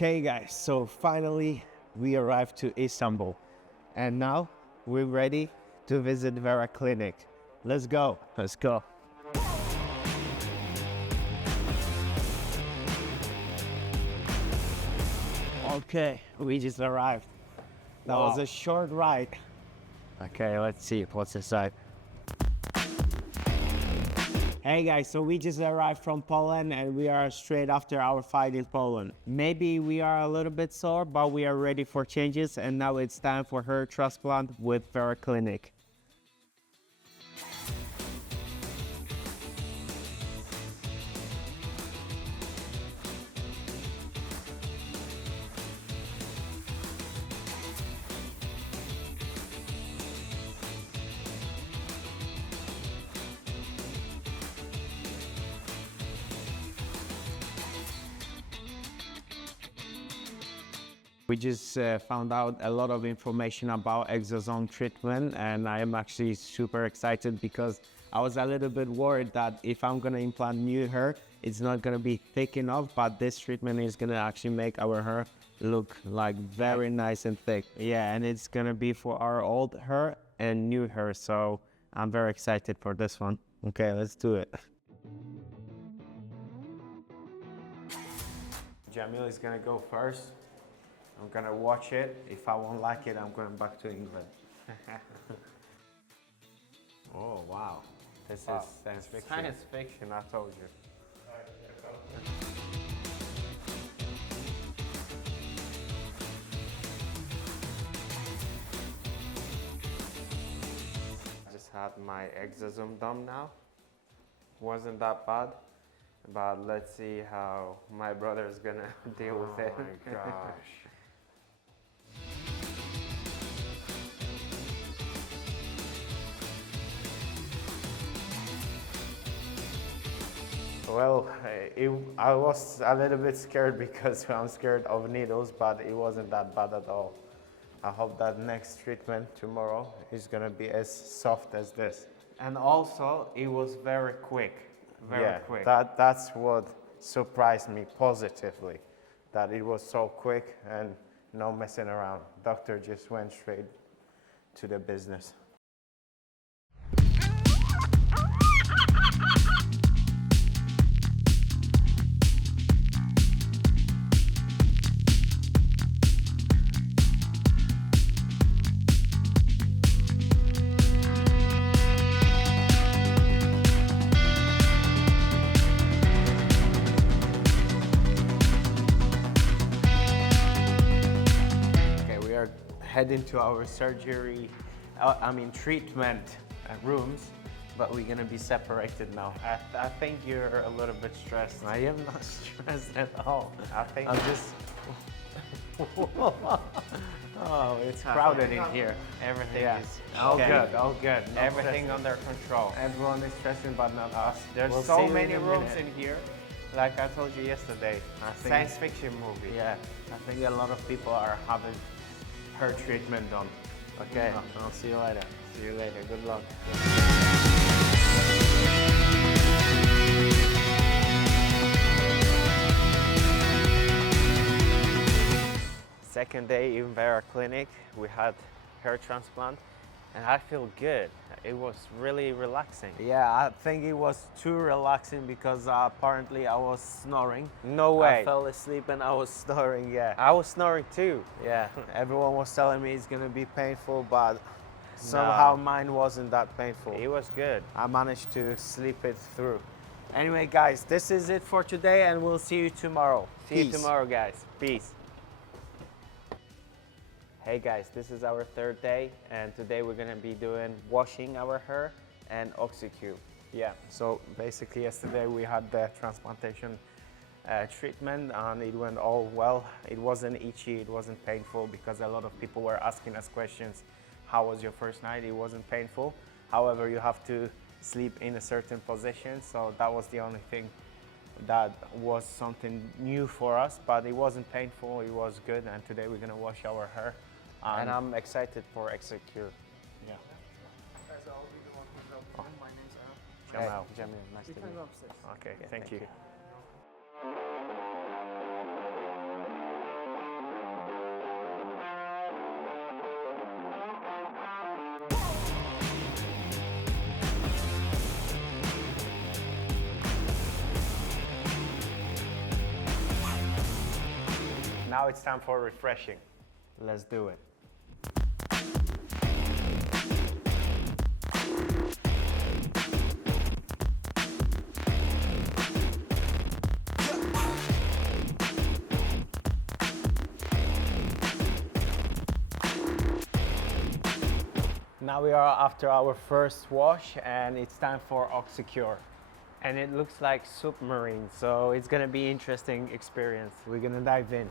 Okay guys, so finally we arrived to Istanbul and now we're ready to visit Vera Clinic. Let's go. Let's go. Okay, we just arrived. That was a short ride. Okay, let's see what's inside. Hey guys, so we just arrived from Poland and we are straight after our fight in Poland. Maybe we are a little bit sore, but we are ready for changes and now it's time for her transplant with Vera Clinic. We just found out a lot of information about Exosome treatment and I am actually super excited because I was a little bit worried that if I'm gonna implant new hair, it's not gonna be thick enough, but this treatment is gonna actually make our hair look like very nice and thick. Yeah, and it's gonna be for our old hair and new hair, so I'm very excited for this one. Okay, let's do it. Jamil is gonna go first. I'm gonna watch it. If I won't like it, I'm going back to England. Oh wow, this is science fiction. Science fiction, I told you. I just had my exosome done now. Wasn't that bad, but let's see how my brother is gonna deal with it. Oh my gosh. Well, I was a little bit scared because I'm scared of needles, but it wasn't that bad at all. I hope that next treatment tomorrow is gonna be as soft as this. And also, it was very quick, very quick. That's what surprised me positively, that it was so quick and no messing around. Doctor just went straight to the business. Heading to our surgery, treatment rooms, but we're gonna be separated now. I think you're a little bit stressed. I am not stressed at all. I think I'm just... Oh, it's crowded in here. Everything is all good, all good. No everything stressing. under control. Everyone is stressing, but not us. There's We'll so see many in a rooms minute. in here. Like I told you yesterday, science fiction movie. Yeah, I think a lot of people are having her treatment done. Okay, I'll see you later. See you later. Good luck. Second day in Vera Clinic, we had hair transplant, and I feel good. It was really relaxing. Yeah, I think it was too relaxing because apparently I was snoring. No way. I fell asleep and I was snoring, yeah. I was snoring too. Yeah, everyone was telling me it's gonna be painful, but somehow mine wasn't that painful. It was good. I managed to sleep it through. Anyway, guys, this is it for today and we'll see you tomorrow. See you tomorrow, guys. Peace. Hey guys, this is our third day and today we're gonna be doing washing our hair and oxycure. Yeah, so basically yesterday we had the transplantation treatment and it went all well. It wasn't itchy, it wasn't painful because a lot of people were asking us questions. How was your first night? It wasn't painful. However, you have to sleep in a certain position, so that was the only thing that was something new for us, but it wasn't painful, it was good, and today we're gonna wash our hair. And I'm excited for Exosome. Yeah. So I'll be the one who's up. My name's Jamal. Jamil, nice to meet you. Okay, thank you. Now it's time for refreshing. Let's do it. Now we are after our first wash and it's time for Oxycure. And it looks like submarine, so it's gonna be interesting experience. We're gonna dive in.